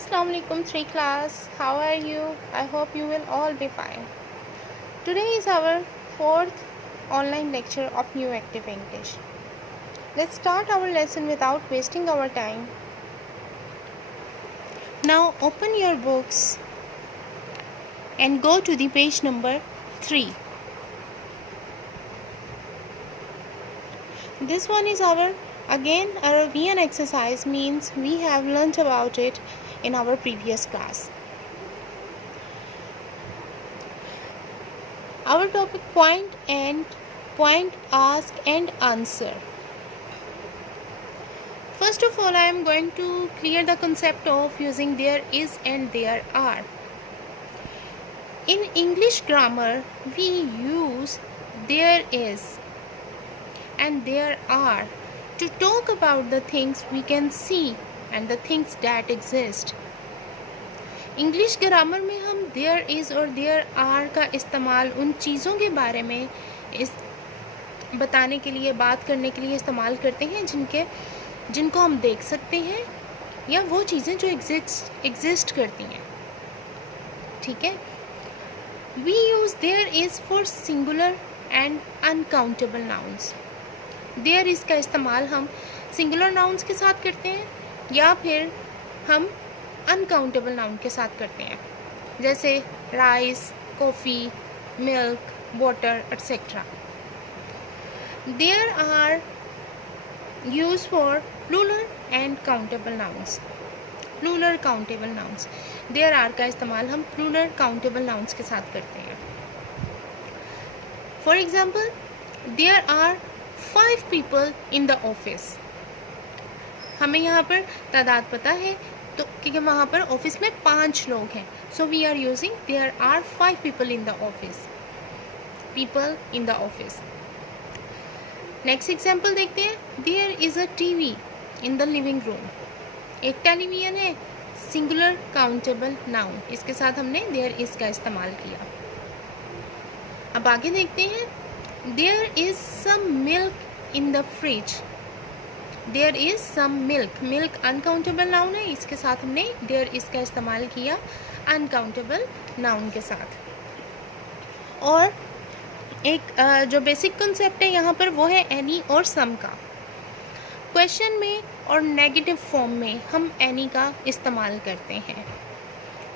Assalamu alaikum 3 class. How are you? I hope you will all be fine. Today is our fourth online lecture of New Active English. Let's start our lesson without wasting our time. Now open your books and go to the page number 3. This one is our Arabian exercise, means we have learnt about it in our previous class. Our topic point, ask and answer. First of all, I am going to clear the concept of using there is and there are. In English grammar, we use there is and there are to talk about the things we can see and the things that exist. English grammar में हम there is और there are का इस्तेमाल उन चीज़ों के बारे में बताने के लिए, बात करने के लिए इस्तेमाल करते हैं जिनको हम देख सकते हैं या वो चीज़ें जो एग्जिस्ट करती हैं. ठीक है. We use there is for singular and uncountable nouns. There is का इस्तेमाल हम सिंगुलर नाउन्स के साथ करते हैं या फिर हम अनकाउंटेबल नाउन के साथ करते हैं, जैसे rice, coffee, milk, water etcetera. There are use for plural and countable nouns. Plural countable nouns. There are का इस्तेमाल हम प्लूरल काउंटेबल नाउन्स के साथ करते हैं. For example, there are 5 people in the office. हमें यहाँ पर तादाद पता है तो क्योंकि वहाँ पर ऑफिस में 5 लोग हैं, so we are using there are 5 people in the office. People in the office. Next example देखते हैं. There is a TV in the living room. एक टेलीविज़न है, सिंगुलर काउंटेबल नाउन. इसके साथ हमने देयर इज़ का इस्तेमाल किया. अब आगे देखते हैं. There is some milk in the fridge. There is some milk. Milk uncountable noun है, इसके साथ हमने there is का इस्तेमाल किया uncountable noun के साथ. और एक जो बेसिक कंसेप्ट है यहाँ पर वो है any और some का. क्वेश्चन में और नेगेटिव फॉर्म में हम any का इस्तेमाल करते हैं.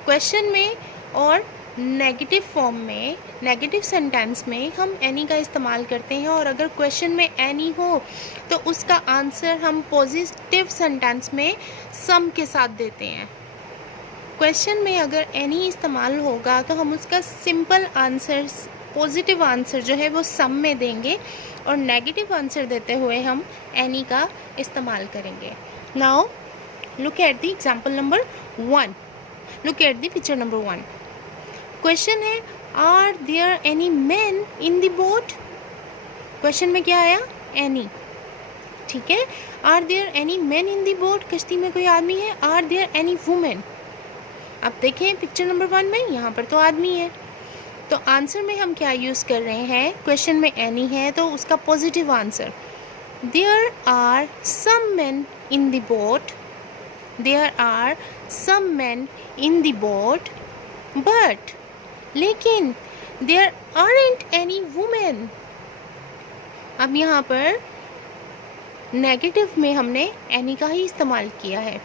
क्वेश्चन में और नेगेटिव फॉर्म में, नेगेटिव सेंटेंस में हम एनी का इस्तेमाल करते हैं. और अगर क्वेश्चन में एनी हो तो उसका आंसर हम पॉजिटिव सेंटेंस में सम के साथ देते हैं. क्वेश्चन में अगर एनी इस्तेमाल होगा तो हम उसका सिंपल आंसर, पॉजिटिव आंसर जो है वो सम में देंगे और नेगेटिव आंसर देते हुए हम एनी का इस्तेमाल करेंगे. Now look at the example number 1. Look at the picture number 1. Question है, are there any man in the boat. Question में क्या आया? एनी. ठीक है. Are there any man in the boat. कश्ती में कोई आदमी है. Are there any women. अब देखें पिक्चर नंबर 1 में, यहाँ पर तो आदमी है, तो आंसर में हम क्या यूज़ कर रहे हैं? क्वेश्चन में एनी है तो उसका positive answer, there are some man in the boat. There are some man in the boat but, लेकिन देयर आरंट एनी वुमेन. अब यहाँ पर नेगेटिव में हमने एनी का ही इस्तेमाल किया है.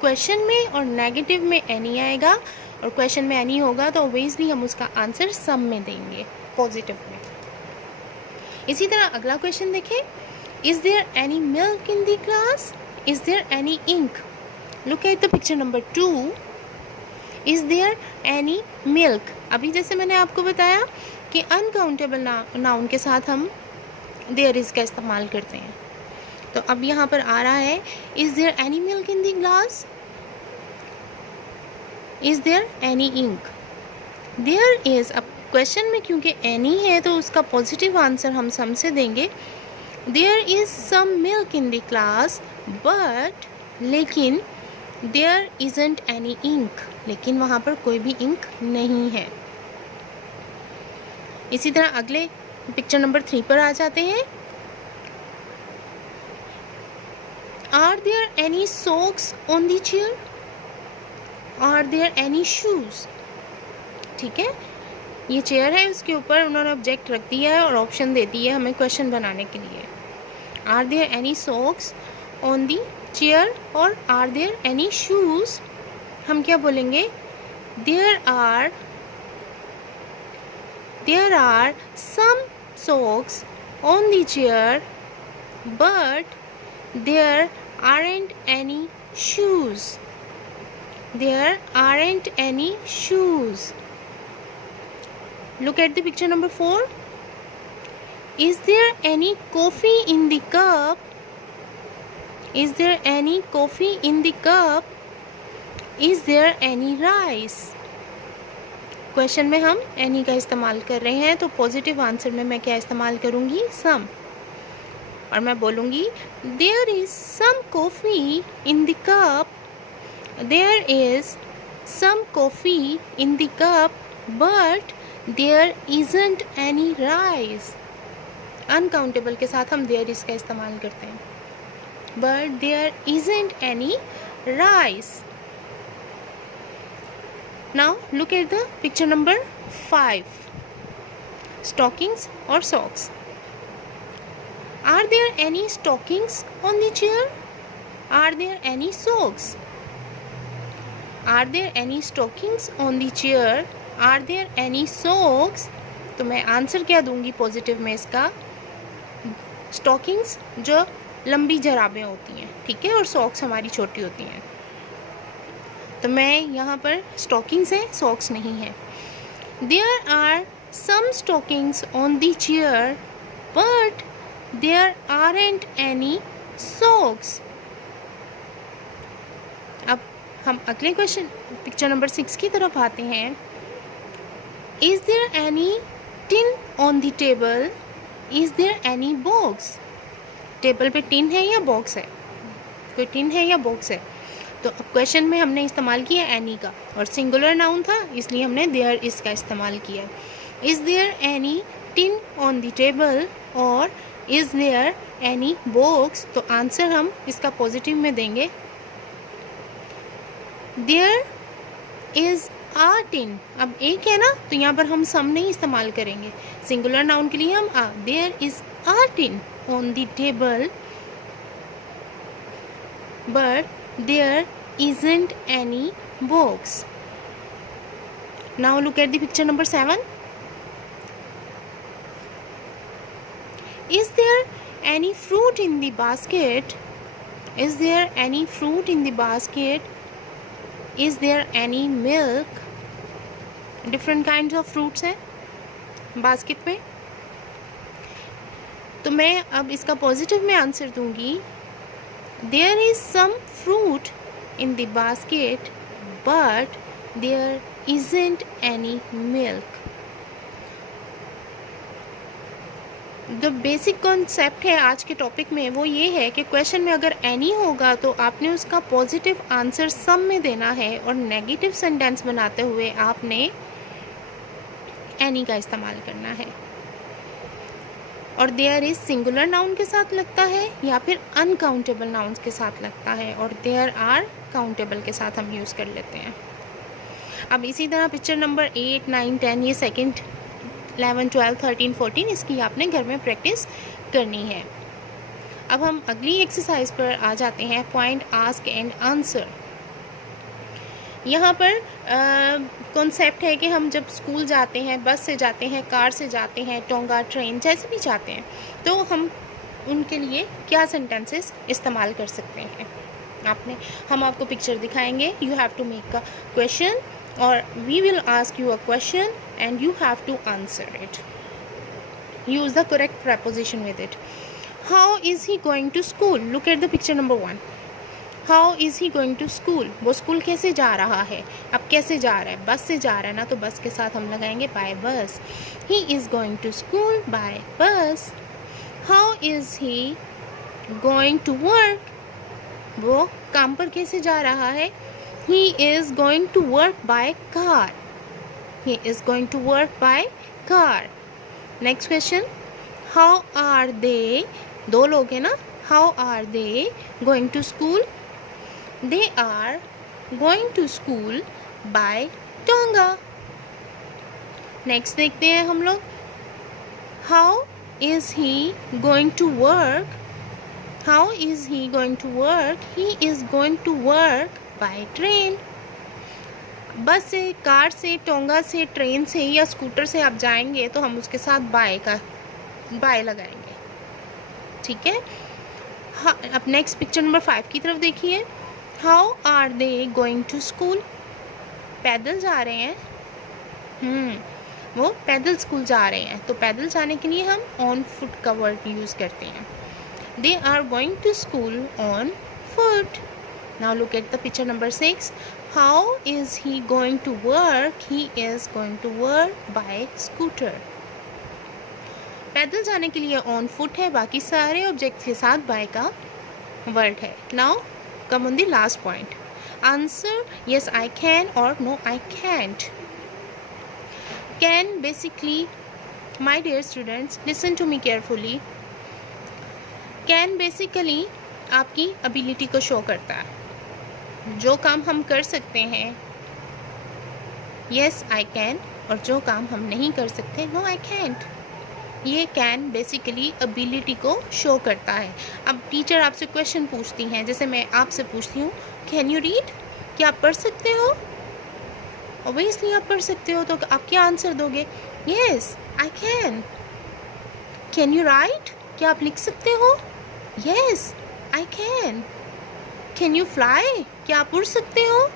क्वेश्चन में और नेगेटिव में एनी आएगा और क्वेश्चन में एनी होगा तो ऑब्वियसली हम उसका आंसर सम में देंगे, पॉजिटिव में. इसी तरह अगला क्वेश्चन देखें. Is there any milk in the glass. Is there any ink. Look at the picture number 2. Is there any milk. अभी जैसे मैंने आपको बताया कि अनकाउंटेबल नाउन के साथ हम देयर इज़ का इस्तेमाल करते हैं. तो अब यहाँ पर आ रहा है, is there any milk in the glass. Is there any ink. There is. अब क्वेश्चन में क्योंकि एनी है तो उसका पॉजिटिव आंसर हम सम से देंगे. There is some milk in the class but, लेकिन देयर इज़ंट एनी इंक. लेकिन वहाँ पर कोई भी इंक नहीं है. इसी तरह अगले पिक्चर नंबर 3 पर आ जाते हैं. Are there any socks on the chair. Are there any shoes. ठीक है, ये चेयर है, उसके ऊपर उन्होंने ऑब्जेक्ट रख दिया है और ऑप्शन दे दी है हमें क्वेश्चन बनाने के लिए। Are there any socks on the chair और आर देयर एनी शूज़, हम क्या बोलेंगे, there are some socks on the chair but there aren't any shoes. There aren't any shoes. Look at the picture number 4. Is there any coffee in the cup? Is there any coffee in the cup? Is there any rice? Question में हम any का इस्तेमाल कर रहे हैं, तो positive answer में मैं क्या इस्तेमाल करूँगी, सम, और मैं बोलूँगी there is some coffee in the cup, there is some coffee in the cup but there isn't any rice. Uncountable के साथ हम देयर इज़ का इस्तेमाल करते हैं, but there isn't any rice. Now look at the picture number 5. Stockings or socks. Are there any stockings on the chair? Are there any socks? Are there any stockings on the chair? Are there any socks? तो मैं answer क्या दूंगी positive में इसका, stockings जो लंबी जराबें होती हैं, ठीक है, और सॉक्स हमारी छोटी होती हैं। तो मैं यहाँ पर स्टॉकिंग्स है, सॉक्स नहीं है। There are some stockings on the chair but there aren't any socks. अब हम अगले क्वेश्चन पिक्चर नंबर 6 की तरफ आते हैं। Is there any tin on the table? Is there any box? Table पे टिन है या बॉक्स है, कोई टिन है या बॉक्स है? तो अब क्वेश्चन में हमने इस्तेमाल किया एनी का, और सिंगुलर नाउन था इसलिए हमने देयर इज़ का इस्तेमाल किया। Is there any tin on the table और इज़ देयर एनी बॉक्स, तो आंसर हम इसका पॉजिटिव में देंगे देयर इज़ आ टिन। अब एक है ना, तो यहाँ पर हम सम नहीं इस्तेमाल करेंगे, सिंगुलर नाउन के लिए हम आ, there is a tin on the table but there isn't any box. Now look at the picture number 7. Is there any fruit in the basket? Is there any fruit in the basket? Is there any milk? Different kinds of fruits हैं basket में, तो मैं अब इसका positive में answer दूंगी there is some fruit in the basket but there isn't any milk. जो basic concept है आज के टॉपिक में वो ये है कि क्वेश्चन में अगर एनी होगा तो आपने उसका पॉजिटिव आंसर सम में देना है, और नेगेटिव सेंटेंस बनाते हुए आपने एनी का इस्तेमाल करना है। और देयर इज़ सिंगुलर नाउन के साथ लगता है या फिर अनकाउंटेबल नाउन्स के साथ लगता है, और देयर आर काउंटेबल के साथ हम यूज़ कर लेते हैं। अब इसी तरह पिक्चर नंबर 8, 9, 10 ये सेकंड 11, 12, 13, 14 इसकी आपने घर में प्रैक्टिस करनी है। अब हम अगली एक्सरसाइज पर आ जाते हैं, पॉइंट आस्क एंड आंसर। यहाँ पर कॉन्सेप्ट है कि हम जब स्कूल जाते हैं, बस से जाते हैं, कार से जाते हैं, टोंगा, ट्रेन, जैसे भी जाते हैं, तो हम उनके लिए क्या सेंटेंसेस इस्तेमाल कर सकते हैं। हम आपको पिक्चर दिखाएंगे, you have to make a question और we will ask you a question and you have to answer it. Use the correct preposition with it. How is he going to school? Look at the picture number 1। How is he going to school? वो school कैसे जा रहा है? अब कैसे जा रहा है? बस से जा रहा है ना, तो बस के साथ हम लगाएंगे by bus. He is going to school by bus. How is he going to work? वो काम पर कैसे जा रहा है? He is going to work by car. He is going to work by car. Next question, how are they? दो लोग हैं ना, how are they going to school? They are going to school by Tonga. Next देखते हैं हम लोग, how is he going to work, how is he going to work, he is going to work by train. Bus से, car से, टोंगा से, train से या scooter से आप जाएंगे तो हम उसके साथ बाय लगाएंगे. ठीक है. हाँ, अब नेक्स्ट पिक्चर नंबर 5 की तरफ देखिए. How are they going to school, पैदल जा रहे हैं. वो पैदल स्कूल जा रहे हैं, तो पैदल जाने के लिए हम ऑन फुट का वर्ड यूज़ करते हैं. They are going to school on foot. Now look at the picture number 6. How is he going to work, he is going to work by scooter. पैदल जाने के लिए ऑन फुट है, बाकी सारे ऑब्जेक्ट के साथ बाय का वर्ड है. Now come on the last point. Answer yes I can or no I can't. Can basically, my dear students, listen to me carefully. Can basically आपकी ability को show करता है. जो काम हम कर सकते हैं yes I can, और जो काम हम नहीं कर सकते no I can't. ये कैन बेसिकली एबिलिटी को शो करता है. अब टीचर आपसे क्वेश्चन पूछती हैं, जैसे मैं आपसे पूछती हूँ कैन यू रीड, क्या आप पढ़ सकते हो. ऑब्वियसली आप पढ़ सकते हो, तो आप क्या आंसर दोगे. Yes I can. Can you right, क्या आप लिख सकते हो. Yes I can. Can you fly, क्या आप उड़ सकते हो.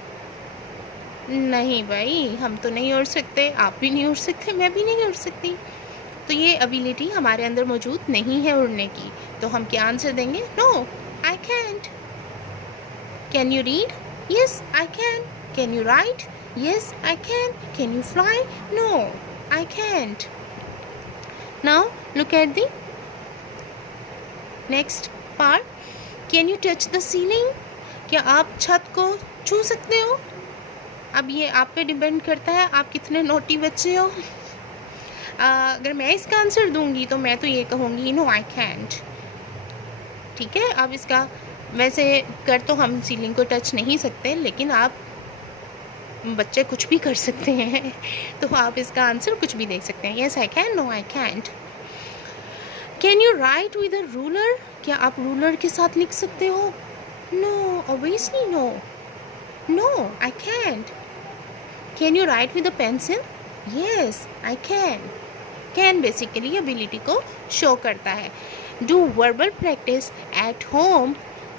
नहीं भाई, हम तो नहीं उड़ सकते, आप भी नहीं उड़ सकते, मैं भी नहीं उड़ सकती. तो ये एबिलिटी हमारे अंदर मौजूद नहीं है उड़ने की, तो हम क्या आंसर देंगे. No I can't. Can you read, yes I can. Can you write, yes I can. Can you fly, no I can't. Now look at the next part. Can you touch the ceiling, क्या आप छत को छू सकते हो. अब ये आप पे डिपेंड करता है आप कितने नोटी बच्चे हो. अगर मैं इसका आंसर दूंगी तो मैं तो ये कहूँगी नो आई कैंट. ठीक है. अब इसका वैसे कर तो हम सीलिंग को टच नहीं सकते, लेकिन आप बच्चे कुछ भी कर सकते हैं, तो आप इसका आंसर कुछ भी देख सकते हैं. Yes I can, no I can't. Can you write with a ruler, क्या आप रूलर के साथ लिख सकते हो. No obviously no. No I can't. Can you write with a pencil, yes I can. Can basically ability को show करता है. Do verbal practice at home.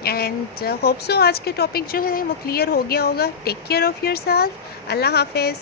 And hope so आज के टॉपिक जो है वो क्लियर हो गया होगा. Take care of yourself. अल्लाह हाफिज़.